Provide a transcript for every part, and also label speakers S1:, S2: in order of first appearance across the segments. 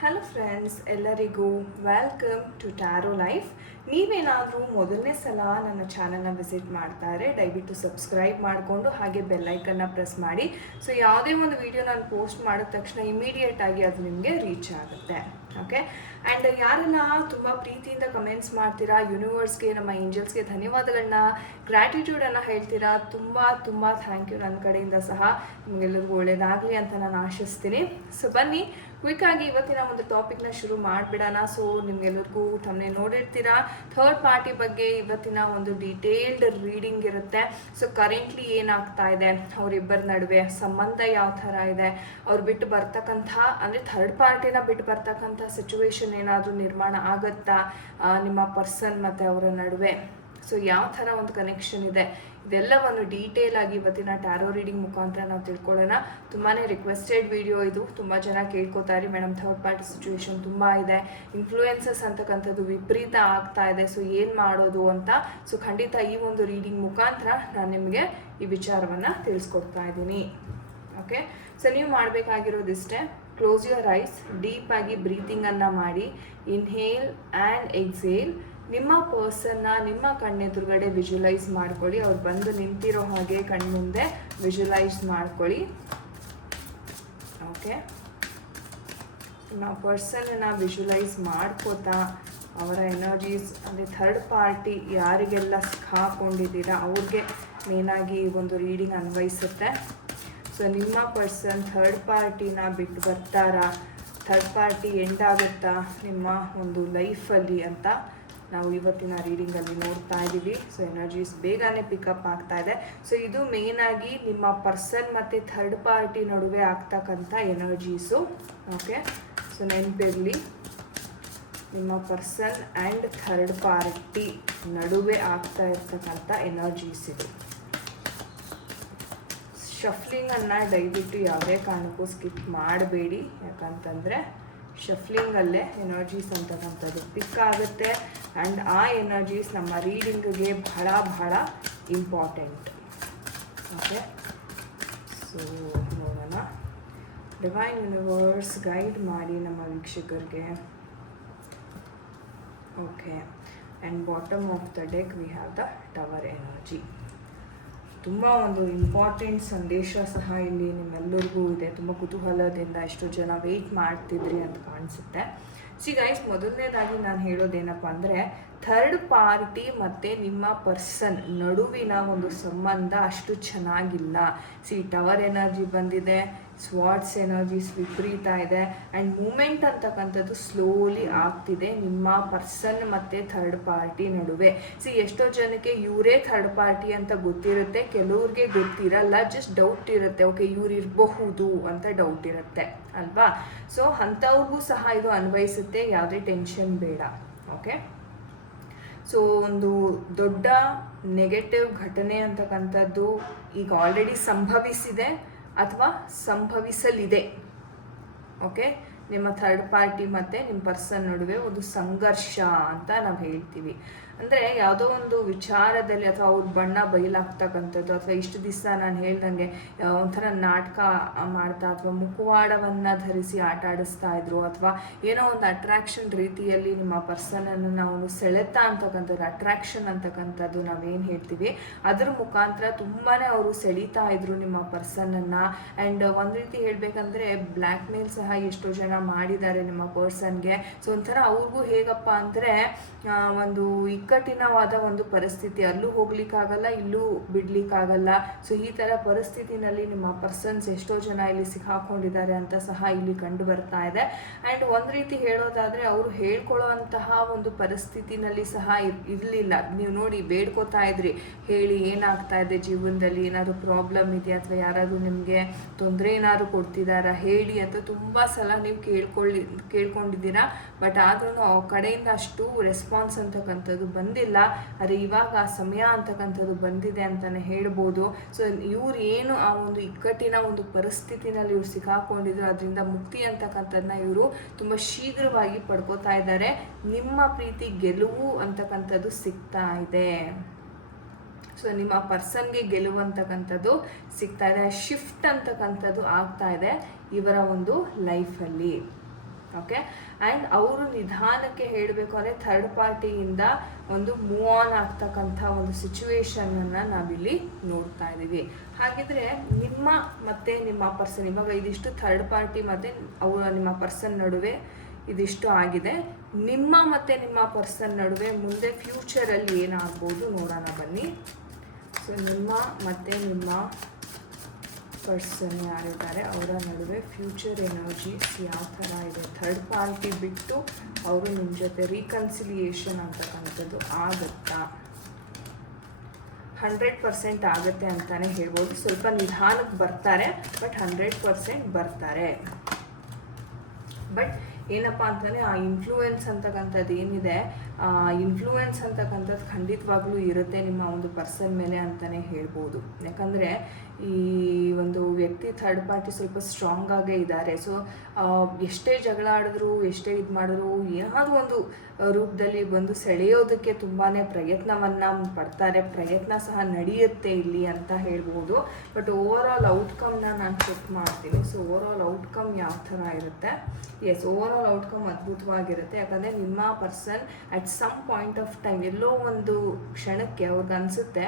S1: Hello friends ಎಲ್ಲರಿಗೂ welcome to tarot life ನೀವೇನಾದರೂ ಮೊದಲನೇ ಸಲ ನನ್ನ ಚಾನಲ್ನ ವಿಸಿಟ್ ಮಾಡ್ತಾರೆ, ದಯವಿಟ್ಟು ಸಬ್ಸ್ಕ್ರೈಬ್ ಮಾಡಿಕೊಂಡು ಹಾಗೆ ಬೆಲ್ಲೈಕನ್ನ ಪ್ರೆಸ್ ಮಾಡಿ. ಸೊ ಯಾವುದೇ ಒಂದು ವಿಡಿಯೋ ನಾನು ಪೋಸ್ಟ್ ಮಾಡಿದ ತಕ್ಷಣ ಇಮಿಡಿಯೇಟಾಗಿ ಅದು ನಿಮಗೆ ರೀಚ್ ಆಗುತ್ತೆ. ಓಕೆ ಆ್ಯಂಡ್ ಯಾರನ್ನ ತುಂಬ ಪ್ರೀತಿಯಿಂದ ಕಮೆಂಟ್ಸ್ ಮಾಡ್ತೀರಾ ಯೂನಿವರ್ಸ್ಗೆ ನಮ್ಮ ಏಂಜಲ್ಸ್ಗೆ ಧನ್ಯವಾದಗಳನ್ನ ಗ್ರ್ಯಾಟಿಟ್ಯೂಡನ್ನು ಹೇಳ್ತೀರಾ, ತುಂಬ ತುಂಬ ಥ್ಯಾಂಕ್ ಯು ನನ್ನ ಕಡೆಯಿಂದ ಸಹ. ನಿಮಗೆಲ್ಲರಿಗೂ ಒಳ್ಳೇದಾಗಲಿ ಅಂತ ನಾನು ಆಶಿಸ್ತೀನಿ. ಸೊ ಬನ್ನಿ ಕ್ವಿಕ್ ಆಗಿ ಇವತ್ತಿನ ಒಂದು ಟಾಪಿಕ್ನ ಶುರು ಮಾಡಿಬಿಡೋಣ. ಸೊ ನಿಮಗೆಲ್ಲರಿಗೂ ತಮ್ಮನೆ ನೋಡಿರ್ತೀರಾ. ಥರ್ಡ್ ಪಾರ್ಟಿ ಬಗ್ಗೆ ಇವತ್ತಿನ ಒಂದು ಡೀಟೇಲ್ಡ್ ರೀಡಿಂಗ್ ಇರುತ್ತೆ. ಸೊ ಕರೆಂಟ್ಲಿ ಏನಾಗ್ತಾ ಇದೆ? ಅವರಿಬ್ಬರ ನಡುವೆ ಸಂಬಂಧ ಯಾವ ಥರ ಇದೆ? ಅವ್ರು ಬಿಟ್ಟು ಬರ್ತಕ್ಕಂಥ, ಅಂದರೆ ಥರ್ಡ್ ಪಾರ್ಟಿನ ಬಿಟ್ಟು ಬರ್ತಕ್ಕಂಥ ಸಿಚುವೇಶನ್ ಏನಾದರೂ ನಿರ್ಮಾಣ ಆಗುತ್ತಾ? ನಿಮ್ಮ ಪರ್ಸನ್ ಮತ್ತು ಅವರ ನಡುವೆ. ಸೊ ಯಾವ ಥರ ಒಂದು ಕನೆಕ್ಷನ್ ಇದೆ? ಇದೆಲ್ಲವನ್ನು ಡೀಟೇಲ್ ಆಗಿ ಇವತ್ತಿನ ಟ್ಯಾರೋ ರೀಡಿಂಗ್ ಮುಖಾಂತರ ನಾವು ತಿಳ್ಕೊಳ್ಳೋಣ. ತುಂಬಾ ರಿಕ್ವೆಸ್ಟೆಡ್ ವಿಡಿಯೋ ಇದು. ತುಂಬ ಜನ ಕೇಳ್ಕೊತಾರೆ ಮೇಡಮ್ ಥರ್ಡ್ ಪಾರ್ಟಿ ಸಿಚುವೇಶನ್ ತುಂಬ ಇದೆ. ಇನ್ಫ್ಲೂಯೆನ್ಸಸ್ ಅಂತಕ್ಕಂಥದ್ದು ವಿಪರೀತ ಆಗ್ತಾ ಇದೆ. ಸೊ ಏನು ಮಾಡೋದು ಅಂತ? ಸೊ ಖಂಡಿತ ಈ ಒಂದು ರೀಡಿಂಗ್ ಮುಖಾಂತರ ನಾನು ನಿಮಗೆ ಈ ವಿಚಾರವನ್ನು ತಿಳಿಸ್ಕೊಡ್ತಾ ಇದ್ದೀನಿ. ಓಕೆ ಸೊ ನೀವು ಮಾಡಬೇಕಾಗಿರೋದಿಷ್ಟೇ. ಕ್ಲೋಸ್ ಯುವರ್ ಐಸ್ ಡೀಪ್ ಆಗಿ ಬ್ರೀತಿಂಗನ್ನು ಮಾಡಿ. ಇನ್ಹೇಲ್ ಆ್ಯಂಡ್ ಎಕ್ಸೇಲ್ ನಿಮ್ಮ ಪರ್ಸನ್ನ ನಿಮ್ಮ ಕಣ್ಣೆದುರುಗಡೆ ವಿಜುವಲೈಸ್ ಮಾಡ್ಕೊಳ್ಳಿ. ಅವ್ರು ಬಂದು ನಿಂತಿರೋ ಹಾಗೆ ಕಣ್ಮುಂದೆ ವಿಜುವಲೈಸ್ ಮಾಡ್ಕೊಳ್ಳಿ. ಓಕೆ ನಾವು ಪರ್ಸನ್ನ ವಿಜುವಲೈಸ್ ಮಾಡ್ಕೋತಾ ಅವರ ಎನರ್ಜೀಸ್ ಅಂದರೆ ಥರ್ಡ್ ಪಾರ್ಟಿ ಯಾರಿಗೆಲ್ಲ ಹಾಕೊಂಡಿದ್ದೀರಾ, ಅವ್ರಿಗೆ ಮೇನಾಗಿ ಒಂದು ರೀಡಿಂಗ್ ಅನ್ವಯಿಸುತ್ತೆ. ಸೊ ನಿಮ್ಮ ಪರ್ಸನ್ ಥರ್ಡ್ ಪಾರ್ಟಿನ ಬಿಟ್ಟು ಬರ್ತಾರಾ? ಥರ್ಡ್ ಪಾರ್ಟಿ ಎಂಡ್ ಆಗುತ್ತಾ? ನಿಮ್ಮ ಒಂದು ಲೈಫಲ್ಲಿ ಅಂತ ನಾವು ಇವತ್ತಿನ ರೀಡಿಂಗಲ್ಲಿ ನೋಡ್ತಾ ಇದ್ದೀವಿ. ಸೊ ಎನರ್ಜೀಸ್ ಬೇಗನೆ ಪಿಕಪ್ ಆಗ್ತಾ ಇದೆ. ಸೊ ಇದು ಮೇಯ್ನಾಗಿ ನಿಮ್ಮ ಪರ್ಸನ್ ಮತ್ತು ಥರ್ಡ್ ಪಾರ್ಟಿ ನಡುವೆ ಆಗ್ತಕ್ಕಂಥ ಎನರ್ಜೀಸು ಓಕೆ ಸೊ ನೆನಪಿರಲಿ. ನಿಮ್ಮ ಪರ್ಸನ್ ಆ್ಯಂಡ್ ಥರ್ಡ್ ಪಾರ್ಟಿ ನಡುವೆ ಆಗ್ತಾ ಇರ್ತಕ್ಕಂಥ ಎನರ್ಜೀಸ್ ಇದು. ಶಫ್ಲಿಂಗನ್ನು ದಯವಿಟ್ಟು ಯಾವುದೇ ಕಾರಣಕ್ಕೂ ಸ್ಕಿಪ್ ಮಾಡಬೇಡಿ. ಯಾಕಂತಂದರೆ ಶಫ್ಲಿಂಗಲ್ಲೇ ಎನರ್ಜೀಸ್ ಅಂತಕ್ಕಂಥದ್ದು ಪಿಕ್ ಆಗುತ್ತೆ ಆ್ಯಂಡ್ ಆ ಎನರ್ಜೀಸ್ ನಮ್ಮ ರೀಡಿಂಗ್ಗೆ ಬಹಳ ಬಹಳ ಇಂಪಾರ್ಟೆಂಟ್ ಓಕೆ ಸೊ ನೋಡೋಣ. ಡಿವೈನ್ ಯೂನಿವರ್ಸ್ ಗೈಡ್ ಮಾಡಿ ನಮ್ಮ ವೀಕ್ಷಕರಿಗೆ. Okay and bottom of the deck we have the tower energy ತುಂಬ ಒಂದು ಇಂಪಾರ್ಟೆಂಟ್ ಸಂದೇಶ ಸಹ ಇಲ್ಲಿ ನಿಮ್ಮೆಲ್ಲರಿಗೂ ಇದೆ. ತುಂಬ ಕುತೂಹಲದಿಂದ ಎಷ್ಟೋ ಜನ ವೆಯ್ಟ್ ಮಾಡ್ತಿದ್ರಿ ಅಂತ ಕಾಣಿಸುತ್ತೆ. ಸಿ ಗೈಸ್ ಮೊದಲನೇದಾಗಿ ನಾನು ಹೇಳೋದೇನಪ್ಪ ಅಂದರೆ ಥರ್ಡ್ ಪಾರ್ಟಿ ಮತ್ತು ನಿಮ್ಮ ಪರ್ಸನ್ ನಡುವಿನ ಒಂದು ಸಂಬಂಧ ಅಷ್ಟು ಚೆನ್ನಾಗಿಲ್ಲ. ಸಿ ಟವರ್ ಎನರ್ಜಿ ಬಂದಿದೆ. ಸ್ವಾಟ್ಸ್ ಎನರ್ಜೀಸ್ ವಿಪರೀತ ಇದೆ. ಆ್ಯಂಡ್ ಮೂಮೆಂಟ್ ಅಂತಕ್ಕಂಥದ್ದು ಸ್ಲೋಲಿ ಆಗ್ತಿದೆ. ನಿಮ್ಮ ಪರ್ಸನ್ ಮತ್ತು ಥರ್ಡ್ ಪಾರ್ಟಿ ನಡುವೆ. ಸಿ ಎಷ್ಟೋ ಜನಕ್ಕೆ ಇವರೇ ಥರ್ಡ್ ಪಾರ್ಟಿ ಅಂತ ಗೊತ್ತಿರುತ್ತೆ. ಕೆಲವ್ರಿಗೆ ಗೊತ್ತಿರಲ್ಲ. ಜಸ್ಟ್ ಡೌಟ್ ಇರುತ್ತೆ. ಓಕೆ ಇವ್ರು ಇರಬಹುದು ಅಂತ ಡೌಟ್ ಇರುತ್ತೆ. ಅಲ್ವಾ? ಸೊ ಅಂಥವ್ರಿಗೂ ಸಹ ಇದು ಅನ್ವಯಿಸುತ್ತೆ. ಯಾವುದೇ ಟೆನ್ಷನ್ ಬೇಡ. ಓಕೆ ಸೊ ಒಂದು ದೊಡ್ಡ ನೆಗೆಟಿವ್ ಘಟನೆ ಅಂತಕ್ಕಂಥದ್ದು ಈಗ ಆಲ್ರೆಡಿ ಸಂಭವಿಸಿದೆ. ಅಥವಾ ಸಂಭವಿಸಲಿದೆ. ಓಕೆ? ನಿಮ್ಮ ಥರ್ಡ್ ಪಾರ್ಟಿ ಮತ್ತು ನಿಮ್ಮ ಪರ್ಸನ್ ನಡುವೆ ಒಂದು ಸಂಘರ್ಷ ಅಂತ ನಾವು ಹೇಳ್ತೀವಿ. ಅಂದರೆ ಯಾವುದೋ ಒಂದು ವಿಚಾರದಲ್ಲಿ ಅಥವಾ ಅವ್ರ ಬಣ್ಣ ಬಯಲಾಗ್ತಕ್ಕಂಥದ್ದು ಅಥವಾ ಇಷ್ಟು ದಿವಸ ನಾನು ಹೇಳ್ದಂಗೆ ಒಂಥರ ನಾಟಕ ಮಾಡ್ತಾ ಅಥವಾ ಮುಖವಾಡವನ್ನು ಧರಿಸಿ ಆಟ ಆಡಿಸ್ತಾ ಇದ್ರು, ಅಥವಾ ಏನೋ ಒಂದು ಅಟ್ರಾಕ್ಷನ್ ರೀತಿಯಲ್ಲಿ ನಿಮ್ಮ ಪರ್ಸನನ್ನು ನಾವು ಸೆಳೆತ ಅಂತಕ್ಕಂಥದ್ದು ಅಟ್ರಾಕ್ಷನ್ ಅಂತಕ್ಕಂಥದ್ದು ನಾವೇನು ಹೇಳ್ತೀವಿ, ಅದ್ರ ಮುಖಾಂತರ ತುಂಬಾ ಅವರು ಸೆಳೀತಾ ಇದ್ರು ನಿಮ್ಮ ಪರ್ಸನನ್ನು ಆ್ಯಂಡ್ ಒಂದು ರೀತಿ ಹೇಳಬೇಕಂದ್ರೆ ಬ್ಲ್ಯಾಕ್ಮೇಲ್ ಸಹ ಎಷ್ಟೋ ಜನ ಮಾಡಿದ್ದಾರೆ ನಿಮ್ಮ ಪರ್ಸನ್ಗೆ ಸೊ ಒಂಥರ ಅವ್ರಿಗೂ ಹೇಗಪ್ಪ ಅಂದರೆ ಒಂದು ಇಕ್ಕಟ್ಟಿನವಾದ ಒಂದು ಪರಿಸ್ಥಿತಿ. ಅಲ್ಲೂ ಹೋಗ್ಲಿಕ್ಕಾಗಲ್ಲ, ಇಲ್ಲೂ ಬಿಡ್ಲಿಕ್ಕಾಗಲ್ಲ. ಸೊ ಈ ಥರ ಪರಿಸ್ಥಿತಿನಲ್ಲಿ ನಿಮ್ಮ ಪರ್ಸನ್ಸ್ ಎಷ್ಟೋ ಜನ ಇಲ್ಲಿ ಸಿಕ್ಕಾಕೊಂಡಿದ್ದಾರೆ ಅಂತ ಸಹ ಇಲ್ಲಿ ಕಂಡು ಬರ್ತಾ ಇದೆ. ಆ್ಯಂಡ್ ಒಂದು ರೀತಿ ಹೇಳೋದಾದರೆ, ಅವರು ಹೇಳ್ಕೊಳ್ಳೋವಂತಹ ಒಂದು ಪರಿಸ್ಥಿತಿನಲ್ಲಿ ಸಹ ಇರ್, ಇರಲಿಲ್ಲ. ನೀವು ನೋಡಿ ಬೇಡ್ಕೋತಾ ಇದ್ರಿ. ಹೇಳಿ ಏನಾಗ್ತಾ ಇದೆ ಜೀವನದಲ್ಲಿ? ಏನಾದರೂ ಪ್ರಾಬ್ಲಮ್ ಇದೆಯಾ? ಅಥವಾ ಯಾರಾದರೂ ನಿಮಗೆ ತೊಂದರೆ ಏನಾದ್ರು ಕೊಡ್ತಿದ್ದಾರಾ ಹೇಳಿ ಅಂತ ತುಂಬ ಸಲ ನೀವು ಕೇಳ್ಕೊಳ್ಳಿ, ಕೇಳ್ಕೊಂಡಿದ್ದೀರಾ? ಬಟ್ ಆದ್ರೂ ಆ ಕಡೆಯಿಂದ ಅಷ್ಟು ರೆಸ್ಪಾನ್ಸ್ ಅಂತಕ್ಕಂಥದ್ದು ಬಂದಿಲ್ಲ. ಆದರೆ ಇವಾಗ ಆ ಸಮಯ ಅಂತಕ್ಕಂಥದ್ದು ಬಂದಿದೆ ಅಂತಲೇ ಹೇಳ್ಬೋದು. ಸೊ ಇವ್ರು ಏನು ಆ ಒಂದು ಇಕ್ಕಟ್ಟಿನ ಒಂದು ಪರಿಸ್ಥಿತಿನಲ್ಲಿ ಇವ್ರು ಸಿಕ್ಕಾಕೊಂಡಿದ್ರು, ಅದರಿಂದ ಮುಕ್ತಿ ಅಂತಕ್ಕಂಥದ್ದನ್ನ ಇವರು ತುಂಬ ಶೀಘ್ರವಾಗಿ ಪಡ್ಕೋತಾ ಇದ್ದಾರೆ. ನಿಮ್ಮ ಪ್ರೀತಿ ಗೆಲುವು ಅಂತಕ್ಕಂಥದ್ದು ಸಿಗ್ತಾ ಇದೆ. ಸೊ ನಿಮ್ಮ ಪರ್ಸನ್ಗೆ ಗೆಲುವು ಅಂತಕ್ಕಂಥದ್ದು ಸಿಗ್ತಾ ಇದೆ. ಶಿಫ್ಟ್ ಅಂತಕ್ಕಂಥದ್ದು ಆಗ್ತಾ ಇದೆ ಇವರ ಒಂದು ಲೈಫಲ್ಲಿ. ಓಕೆ ಆ್ಯಂಡ್ ಅವರು ನಿಧಾನಕ್ಕೆ ಹೇಳಬೇಕು ಅಂದರೆ ಥರ್ಡ್ ಪಾರ್ಟಿಯಿಂದ ಒಂದು ಮೂವ್ ಆನ್ ಆಗ್ತಕ್ಕಂಥ ಒಂದು ಸಿಚುವೇಶನನ್ನು ನಾವಿಲ್ಲಿ ನೋಡ್ತಾ ಇದ್ದೀವಿ ಹಾಗಿದ್ರೆ ನಿಮ್ಮ ಮತ್ತು ನಿಮ್ಮ ಪರ್ಸನ್ ಇವಾಗ ಇದಿಷ್ಟು ಥರ್ಡ್ ಪಾರ್ಟಿ ಮತ್ತು ಅವರ ನಿಮ್ಮ ಪರ್ಸನ್ ನಡುವೆ ಇದಿಷ್ಟು ಆಗಿದೆ. ನಿಮ್ಮ ಮತ್ತು ನಿಮ್ಮ ಪರ್ಸನ್ ನಡುವೆ ಮುಂದೆ ಫ್ಯೂಚರಲ್ಲಿ ಏನಾಗ್ಬೋದು ನೋಡೋಣ ಬನ್ನಿ. ಸೊ ನಿಮ್ಮ ಮತ್ತು ನಿಮ್ಮ ಪರ್ಸನ್ ಯಾರಿದ್ದಾರೆ ಅವರ ನಡುವೆ ಫ್ಯೂಚರ್ ಎನರ್ಜೀಸ್ ಯಾವ ಥರ ಇದೆ. ಥರ್ಡ್ ಪಾರ್ಟಿ ಬಿಟ್ಟು ಅವರು ನಿಮ್ಮ ಜೊತೆ ರೀಕನ್ಸಿಲಿಯೇಷನ್ ಅಂತಕ್ಕಂಥದ್ದು ಆಗುತ್ತಾ? ಹಂಡ್ರೆಡ್ ಪರ್ಸೆಂಟ್ ಆಗುತ್ತೆ ಅಂತಲೇ ಹೇಳ್ಬೋದು. ಸ್ವಲ್ಪ ನಿಧಾನಕ್ಕೆ ಬರ್ತಾರೆ ಬಟ್ ಹಂಡ್ರೆಡ್ ಪರ್ಸೆಂಟ್ ಬರ್ತಾರೆ. ಬಟ್ ಏನಪ್ಪ ಅಂತಂದರೆ ಆ ಇನ್ಫ್ಲೂಯೆನ್ಸ್ ಅಂತಕ್ಕಂಥದ್ದು ಏನಿದೆ ಇನ್ಫ್ಲೂಯೆನ್ಸ್ ಅಂತಕ್ಕಂಥದ್ದು ಖಂಡಿತವಾಗ್ಲೂ ಇರುತ್ತೆ ನಿಮ್ಮ ಒಂದು ಪರ್ಸನ್ ಮೇಲೆ ಅಂತಲೇ ಹೇಳ್ಬೋದು. ಯಾಕಂದರೆ ಈ ವ್ಯಕ್ತಿ ಥರ್ಡ್ ಪಾರ್ಟಿ ಸ್ವಲ್ಪ ಸ್ಟ್ರಾಂಗ್ ಆಗೇ ಇದ್ದಾರೆ. ಸೊ ಎಷ್ಟೇ ಜಗಳ ಆಡಿದ್ರು, ಎಷ್ಟೇ ಇದು ಮಾಡಿದ್ರು, ಏನಾದರೂ ಒಂದು ರೂಪದಲ್ಲಿ ಬಂದು ಸೆಳೆಯೋದಕ್ಕೆ ತುಂಬಾ ಪ್ರಯತ್ನವನ್ನು ಪಡ್ತಾರೆ. ಪ್ರಯತ್ನ ಸಹ ನಡೆಯುತ್ತೆ ಇಲ್ಲಿ ಅಂತ ಹೇಳ್ಬೋದು. ಬಟ್ ಓವರ್ ಆಲ್ ಔಟ್ಕಮ್ನ ನಾನು ಚೆಕ್ ಮಾಡ್ತೀನಿ. ಸೊ ಓವರ್ ಆಲ್ ಔಟ್ಕಮ್ ಯಾವ ಥರ ಇರುತ್ತೆ? ಎಸ್ ಓವರ್ ಆಲ್ ಔಟ್ಕಮ್ ಅದ್ಭುತವಾಗಿರುತ್ತೆ. ಯಾಕಂದರೆ ನಿಮ್ಮ person at some point of time ಎಲ್ಲೋ ಒಂದು ಕ್ಷಣಕ್ಕೆ ಅವ್ರಿಗೆ ಅನಿಸುತ್ತೆ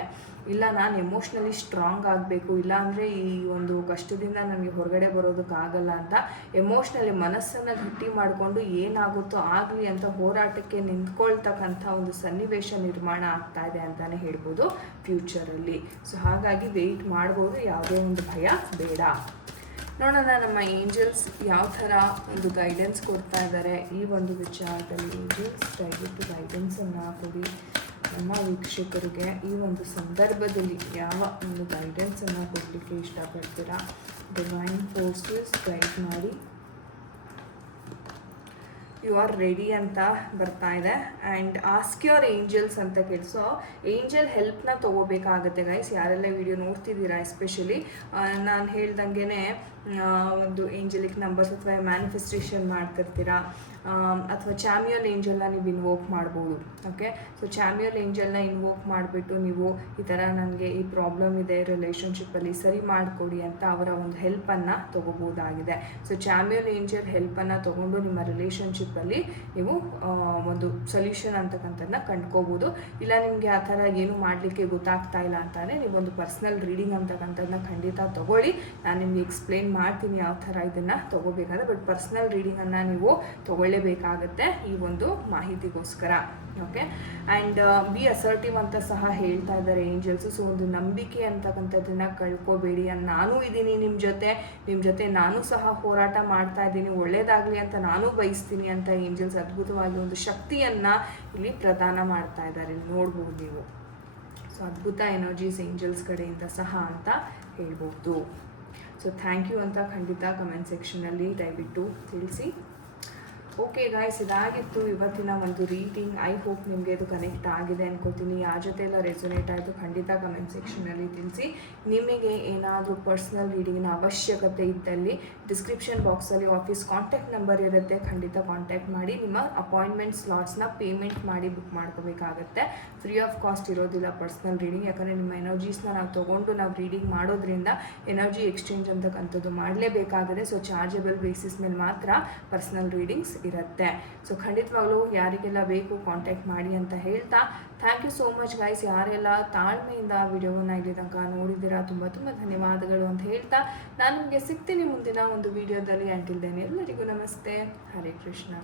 S1: ಇಲ್ಲ, ನಾನು ಎಮೋಷ್ನಲಿ ಸ್ಟ್ರಾಂಗ್ ಆಗಬೇಕು. ಇಲ್ಲ ಅಂದರೆ ಈ ಒಂದು ಕಷ್ಟದಿಂದ ನನಗೆ ಹೊರಗಡೆ ಬರೋದಕ್ಕಾಗಲ್ಲ ಅಂತ ಎಮೋಷ್ನಲಿ ಮನಸ್ಸನ್ನು ಗಟ್ಟಿ ಮಾಡಿಕೊಂಡು ಏನಾಗುತ್ತೋ ಆಗಲಿ ಅಂತ ಹೋರಾಟಕ್ಕೆ ನಿಂತ್ಕೊಳ್ತಕ್ಕಂಥ ಒಂದು ಸನ್ನಿವೇಶ ನಿರ್ಮಾಣ ಆಗ್ತಾ ಇದೆ ಅಂತಲೇ ಹೇಳ್ಬೋದು ಫ್ಯೂಚರಲ್ಲಿ ಸೊ ಹಾಗಾಗಿ ವೆಯ್ಟ್ ಮಾಡ್ಬೋದು, ಯಾವುದೇ ಒಂದು ಭಯ ಬೇಡ. ನೋಡೋಣ, ನಮ್ಮ ಏಂಜಲ್ಸ್ ಯಾವ ಥರ ಒಂದು ಗೈಡೆನ್ಸ್ ಕೊಡ್ತಾ ಇದ್ದಾರೆ ಈ ಒಂದು ವಿಚಾರದಲ್ಲಿ ಏಂಜಲ್ಸ್ ದಯವಿಟ್ಟು ಗೈಡೆನ್ಸನ್ನು ಕೊಡಿ. ನಮ್ಮ ವೀಕ್ಷಕರಿಗೆ ಈ ಒಂದು ಸಂದರ್ಭದಲ್ಲಿ ಯಾವ ಒಂದು ಗೈಡೆನ್ಸನ್ನು ಕೊಡಲಿಕ್ಕೆ ಇಷ್ಟಪಡ್ತೀರಾ? ಡಿವೈನ್ ಫೋರ್ಸಸ್ ಗೈಡ್ ಮಾಡಿ. ಯು ಆರ್ ರೆಡಿ ಅಂತ ಬರ್ತಾ ಇದೆ. ಆ್ಯಂಡ್ ಆಸ್ಕ್ ಯುವರ್ ಏಂಜಲ್ಸ್ ಅಂತ ಕೆಲಸ ಏಂಜಲ್ ಹೆಲ್ಪ್ನ ತೊಗೋಬೇಕಾಗತ್ತೆ ಗೈಸ್ ಯಾರೆಲ್ಲ ವಿಡಿಯೋ ನೋಡ್ತಿದ್ದೀರಾ ಎಸ್ಪೆಷಲಿ ನಾನು ಹೇಳ್ದಂಗೆ ಒಂದು ಏಂಜಲಿಕ್ ನಂಬರ್ಸ್ ಅಥವಾ ಮ್ಯಾನಿಫೆಸ್ಟೇಷನ್ ಮಾಡ್ತಿರ್ತೀರಾ? ಅಥವಾ ಚಾಮಿಯಲ್ ಏಂಜಲ್ನ ನೀವು ಇನ್ವೋಕ್ ಮಾಡ್ಬೋದು. ಓಕೆ ಸೊ ಚಾಮಿಯಲ್ ಏಂಜಲ್ನ ಇನ್ವೋಕ್ ಮಾಡಿಬಿಟ್ಟು ನೀವು ಈ ಥರ ನನಗೆ ಈ ಪ್ರಾಬ್ಲಮ್ ಇದೆ ರಿಲೇಷನ್ಶಿಪ್ಪಲ್ಲಿ ಸರಿ ಮಾಡಿಕೊಡಿ ಅಂತ ಅವರ ಒಂದು ಹೆಲ್ಪನ್ನು ತೊಗೋಬೋದಾಗಿದೆ. ಸೊ ಚಾಮಿಯಲ್ ಏಂಜಲ್ ಹೆಲ್ಪನ್ನು ತೊಗೊಂಡು ನಿಮ್ಮ ರಿಲೇಷನ್ಶಿಪ್ಪಲ್ಲಿ ನೀವು ಒಂದು ಸೊಲ್ಯೂಷನ್ ಅಂತಕ್ಕಂಥದ್ದನ್ನ ಕಂಡ್ಕೋಬೋದು. ಇಲ್ಲ ನಿಮಗೆ ಆ ಥರ ಏನು ಮಾಡಲಿಕ್ಕೆ ಗೊತ್ತಾಗ್ತಾ ಇಲ್ಲ ಅಂತಲೇ ನೀವು ಒಂದು ಪರ್ಸ್ನಲ್ ರೀಡಿಂಗ್ ಅಂತಕ್ಕಂಥದ್ದನ್ನ ಖಂಡಿತ ತಗೊಳ್ಳಿ. ನಾನು ನಿಮಗೆ ಎಕ್ಸ್ಪ್ಲೇನ್ ಮಾಡ್ತೀನಿ ಯಾವ ಥರ ಇದನ್ನು ತೊಗೋಬೇಕಾದ್ರೆ ಬಟ್ ಪರ್ಸ್ನಲ್ ರೀಡಿಂಗನ್ನು ನೀವು ತೊಗೊಳ್ಳೇಬೇಕಾಗತ್ತೆ ಈ ಒಂದು ಮಾಹಿತಿಗೋಸ್ಕರ ಓಕೆ ಆ್ಯಂಡ್ ಬಿ ಅಸರ್ಟಿವ್ ಅಂತ ಸಹ ಹೇಳ್ತಾ ಇದ್ದಾರೆ ಏಂಜಲ್ಸು ಸೊ ಒಂದು ನಂಬಿಕೆ ಅಂತಕ್ಕಂಥದ್ದನ್ನು ಕಳ್ಕೊಬೇಡಿ. ನಾನು ಇದ್ದೀನಿ ನಿಮ್ಮ ಜೊತೆ ನಿಮ್ಮ ಜೊತೆ ನಾನು ಸಹ ಹೋರಾಟ ಮಾಡ್ತಾ ಇದ್ದೀನಿ, ಒಳ್ಳೇದಾಗಲಿ ಅಂತ ನಾನು ಬಯಸ್ತೀನಿ ಅಂತ ಏಂಜಲ್ಸ್ ಅದ್ಭುತವಾಗಿ ಒಂದು ಶಕ್ತಿಯನ್ನು ಇಲ್ಲಿ ಪ್ರದಾನ ಮಾಡ್ತಾ ಇದ್ದಾರೆ. ನೋಡ್ಬೋದು ನೀವು. ಸೊ ಅದ್ಭುತ ಎನರ್ಜೀಸ್ ಏಂಜಲ್ಸ್ ಕಡೆಯಿಂದ ಸಹ ಅಂತ ಹೇಳ್ಬೋದು. ಸೊ ಥ್ಯಾಂಕ್ ಯು ಅಂತ ಖಂಡಿತ ಕಮೆಂಟ್ ಸೆಕ್ಷನಲ್ಲಿ ದಯವಿಟ್ಟು ತಿಳಿಸಿ. ಓಕೆ ಗಾಯ್ಸ್ ಇದಾಗಿತ್ತು ಇವತ್ತಿನ ಒಂದು ರೀಡಿಂಗ್ ಐ ಹೋಪ್ ನಿಮಗೆ ಇದು ಕನೆಕ್ಟ್ ಆಗಿದೆ ಅನ್ಕೋತೀನಿ ಯಾರ ಜೊತೆ ಎಲ್ಲ ರೆಸೊನೇಟ್ ಆಯಿತು, ಖಂಡಿತ ಕಮೆಂಟ್ ಸೆಕ್ಷನಲ್ಲಿ ತಿಳಿಸಿ. ನಿಮಗೆ ಏನಾದರೂ ಪರ್ಸ್ನಲ್ ರೀಡಿಂಗಿನ ಅವಶ್ಯಕತೆ ಇದ್ದಲ್ಲಿ ಡಿಸ್ಕ್ರಿಪ್ಷನ್ ಬಾಕ್ಸಲ್ಲಿ ಆಫೀಸ್ ಕಾಂಟ್ಯಾಕ್ಟ್ ನಂಬರ್ ಇರುತ್ತೆ, ಖಂಡಿತ ಕಾಂಟ್ಯಾಕ್ಟ್ ಮಾಡಿ. ನಿಮ್ಮ ಅಪಾಯಿಂಟ್ಮೆಂಟ್ ಸ್ಲಾಟ್ಸ್ನ ಪೇಮೆಂಟ್ ಮಾಡಿ ಬುಕ್ ಮಾಡ್ಕೋಬೇಕಾಗತ್ತೆ. ಫ್ರೀ ಆಫ್ ಕಾಸ್ಟ್ ಇರೋದಿಲ್ಲ ಪರ್ಸ್ನಲ್ ರೀಡಿಂಗ್ ಯಾಕಂದರೆ ನಿಮ್ಮ ಎನರ್ಜೀಸ್ನ ನಾವು ತೊಗೊಂಡು ನಾವು ರೀಡಿಂಗ್ ಮಾಡೋದ್ರಿಂದ ಎನರ್ಜಿ ಎಕ್ಸ್ಚೇಂಜ್ ಅಂತಕ್ಕಂಥದ್ದು ಮಾಡಲೇಬೇಕಾಗಿದೆ ಸೊ ಚಾರ್ಜಬಲ್ ಬೇಸಿಸ್ ಮೇಲೆ ಮಾತ್ರ ಪರ್ಸ್ನಲ್ ರೀಡಿಂಗ್ಸ್ ಇರುತ್ತೆ. ಸೊ ಖಂಡಿತವಾಗ್ಲೂ ಯಾರಿಗೆಲ್ಲ ಬೇಕು ಕಾಂಟ್ಯಾಕ್ಟ್ ಮಾಡಿ ಅಂತ ಹೇಳ್ತಾ thank you so much guys ಯಾರೆಲ್ಲ ತಾಳ್ಮೆಯಿಂದ ವಿಡಿಯೋವನ್ನು ಇಲ್ಲಿ ತನಕ ನೋಡಿದ್ದೀರಾ, ತುಂಬ ತುಂಬ ಧನ್ಯವಾದಗಳು ಅಂತ ಹೇಳ್ತಾ, ನಾನು ನಿಮಗೆ ಸಿಗ್ತೀನಿ ಮುಂದಿನ ಒಂದು ವಿಡಿಯೋದಲ್ಲಿ. ಅಂಟಿಲ್ ದೆನ್ ಎಲ್ಲರಿಗೂ ನಮಸ್ತೆ. ಹರೇ ಕೃಷ್ಣ.